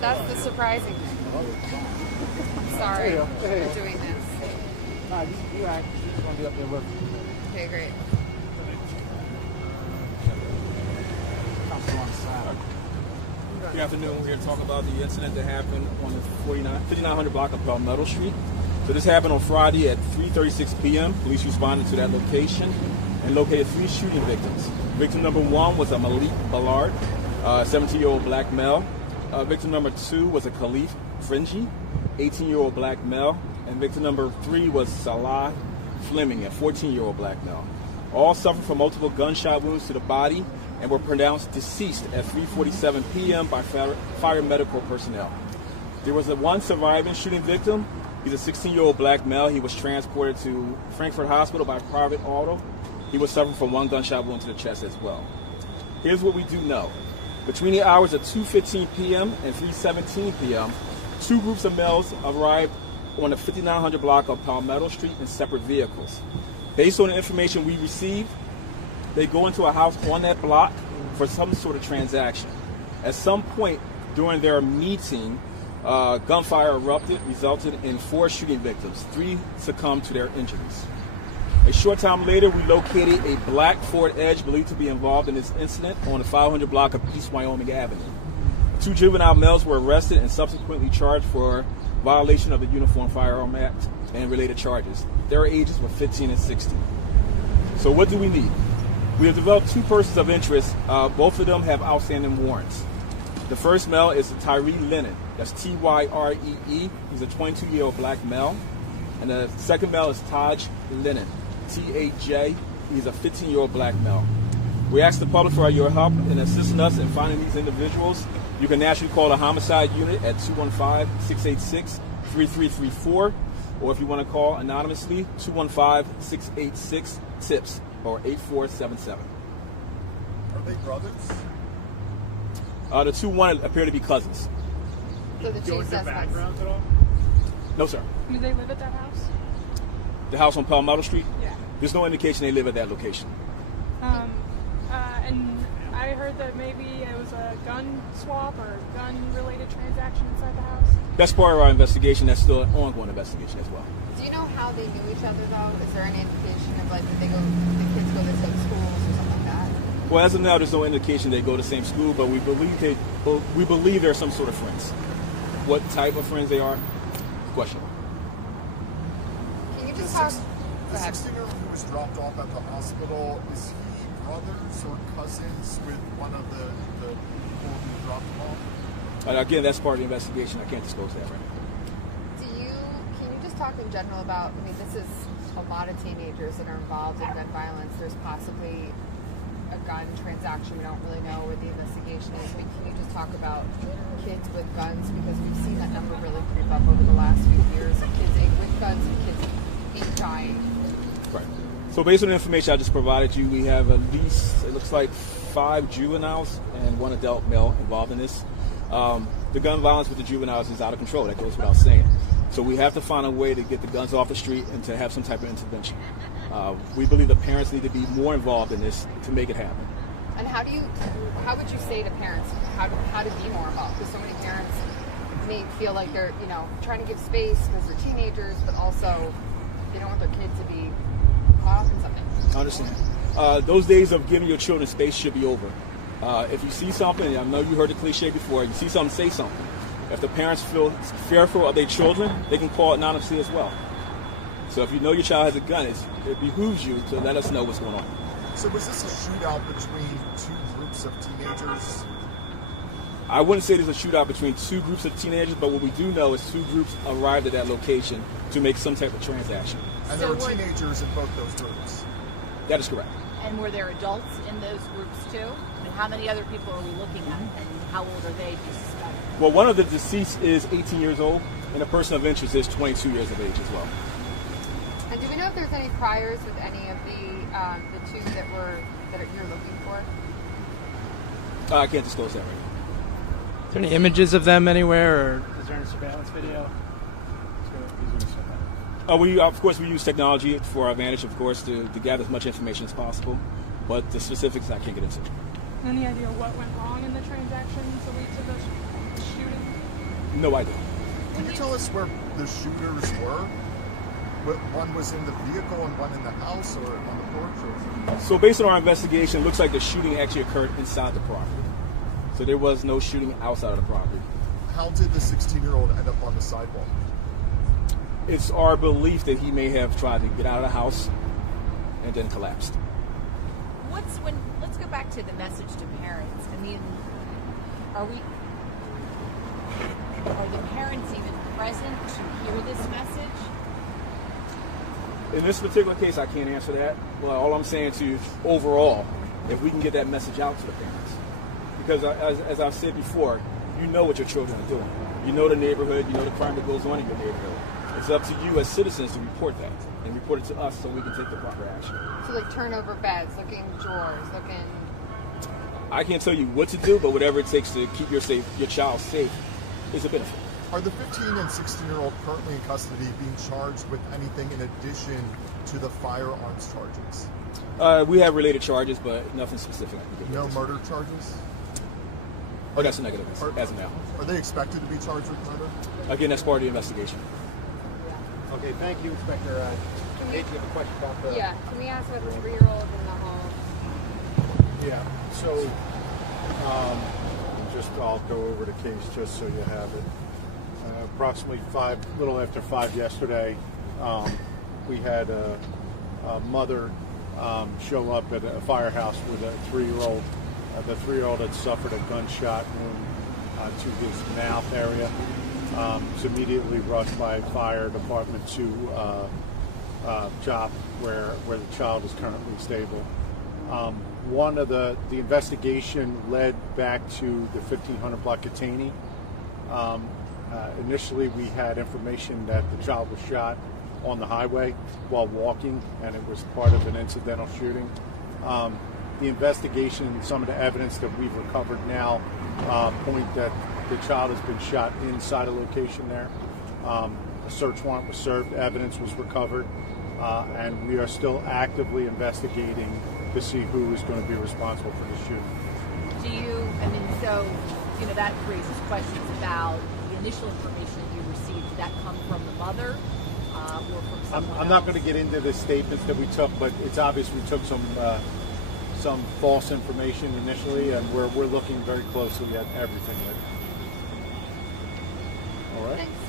That's the surprising thing. I'm sorry for doing this. Nah, you act. She's gonna be up there with you. Okay, great. Good afternoon. We're here to talk about the incident that happened on the 5900 block of Palmetto Street. So this happened on Friday at 3:36 p.m. Police responded to that location and located 3 shooting victims. Victim number 1 was a Malik Ballard, 17-year-old black male. Victim number 2 was a Khalif Fringy, 18-year-old black male. And victim number 3 was Salah Fleming, a 14-year-old black male. All suffered from multiple gunshot wounds to the body and were pronounced deceased at 3:47 p.m. by fire medical personnel. There was one surviving shooting victim. He's a 16-year-old black male. He was transported to Frankfurt Hospital by private auto. He was suffering from 1 gunshot wound to the chest as well. Here's what we do know. Between the hours of 2:15 p.m. and 3:17 p.m., 2 groups of males arrived on the 5900 block of Palmetto Street in separate vehicles. Based on the information we received, they go into a house on that block for some sort of transaction. At some point during their meeting, gunfire erupted, resulted in 4 shooting victims. 3 succumbed to their injuries. A short time later, we located a black Ford Edge believed to be involved in this incident on the 500 block of East Wyoming Avenue. 2 juvenile males were arrested and subsequently charged for violation of the Uniform Firearm Act and related charges. Their ages were 15 and 16. So what do we need? We have developed 2 persons of interest. Both of them have outstanding warrants. The first male is Tyree Lennon. That's T-Y-R-E-E. He's a 22-year-old black male. And the second male is Taj Lennon. T-A-J. He's a 15-year-old black male. We ask the public for your help in assisting us in finding these individuals. You can naturally call the homicide unit at 215-686-3334. Or if you want to call anonymously, 215-686-TIPS. Or 8477. Are they brothers? The 2 wanted appear to be cousins. So the 2 suspects. Backgrounds at all? No, sir. Do they live at that house? The house on Palmetto Street? Yeah. There's no indication they live at that location. And I heard that maybe it was a gun swap or gun-related transaction inside the house. That's part of our investigation. That's still an ongoing investigation as well. Do you know how they knew each other though? Is there any indication of like did the kids go to the same schools or something like that? Well, as of now, there's no indication they go to the same school, but we believe they're some sort of friends. What type of friends they are? Question. Can you just talk? The 16-year-old who was dropped off at the hospital, is he brothers or cousins with one of the people who dropped him off? Again, that's part of the investigation. I can't disclose that right now. Can you just talk in general about, I mean, this is a lot of teenagers that are involved in gun violence. There's possibly a gun transaction. We don't really know what the investigation is, but can you just talk about kids with guns? Because we've seen that number really creep up over the last few years of kids with guns and kids dying. Right. So based on the information I just provided you, we have at least, it looks like 5 juveniles and 1 adult male involved in this. The gun violence with the juveniles is out of control. That goes without saying. So we have to find a way to get the guns off the street and to have some type of intervention. We believe the parents need to be more involved in this to make it happen. And how would you say to parents how to be more involved? Because so many parents may feel like they're, trying to give space because they're teenagers, but also they don't want their kids to be caught up in something. I understand. Those days of giving your children space should be over. If you see something, I know you heard the cliche before, you see something, say something. If the parents feel fearful of their children, they can call anonymously as well. So if you know your child has a gun, it behooves you to let us know what's going on. So was this a shootout between 2 groups of teenagers? I wouldn't say there's a shootout between 2 groups of teenagers, but what we do know is 2 groups arrived at that location to make some type of transaction. And there were teenagers in both those groups? That is correct. And were there adults in those groups too? And how many other people are we looking at? And how old are they, do you suspect? Well, one of the deceased is 18 years old, and a person of interest is 22 years of age as well. And do we know if there's any priors with any of the 2 that you're looking for? I can't disclose that right now. Is there any images of them anywhere, or is there any surveillance video? Of course, we use technology for our advantage, of course, to gather as much information as possible. But the specifics I can't get into. Any idea what went wrong in the transactions that lead to the shooting? No idea. Can you tell us where the shooters were? One was in the vehicle and one in the house or on the porch? Or? So based on our investigation, it looks like the shooting actually occurred inside the property. So there was no shooting outside of the property. How did the 16-year-old end up on the sidewalk? It's our belief that he may have tried to get out of the house and then collapsed. Let's go back to the message to parents. I mean, are the parents even present to hear this message? In this particular case, I can't answer that. Well, all I'm saying to you, overall, if we can get that message out to the parents. Because as I've said before, you know what your children are doing. You know the neighborhood, you know the crime that goes on in your neighborhood. It's up to you as citizens to report that and report it to us so we can take the proper action. So like turn over beds, looking drawers, looking... I can't tell you what to do, but whatever it takes to keep your child safe is a benefit. Are the 15 and 16-year-old currently in custody being charged with anything in addition to the firearms charges? We have related charges, but nothing specific. No murder charges? Oh, that's a negative as of now. Are they expected to be charged with murder? Again, that's part of the investigation. Okay, thank you, Inspector. Nate, you have a question about the... Yeah, can we ask about the 3-year-old in the home? Yeah, so I'll go over the case just so you have it. Approximately little after 5 yesterday, we had a mother show up at a firehouse with a 3-year-old. The 3-year-old had suffered a gunshot wound to his mouth area. Was immediately rushed by fire department to CHOP, where the child is currently stable. One of the investigation led back to the 1500 block of Taney. Initially, we had information that the child was shot on the highway while walking, and it was part of an incidental shooting. The investigation and some of the evidence that we've recovered now point that the child has been shot inside a location there. A search warrant was served, evidence was recovered, and we are still actively investigating to see who is going to be responsible for the shooting. That raises questions about the initial information you received. Did that come from the mother or from someone I'm not else? going to get into the statements that we took, but it's obvious we took some false information initially, and we're looking very closely at everything. All right. Thanks.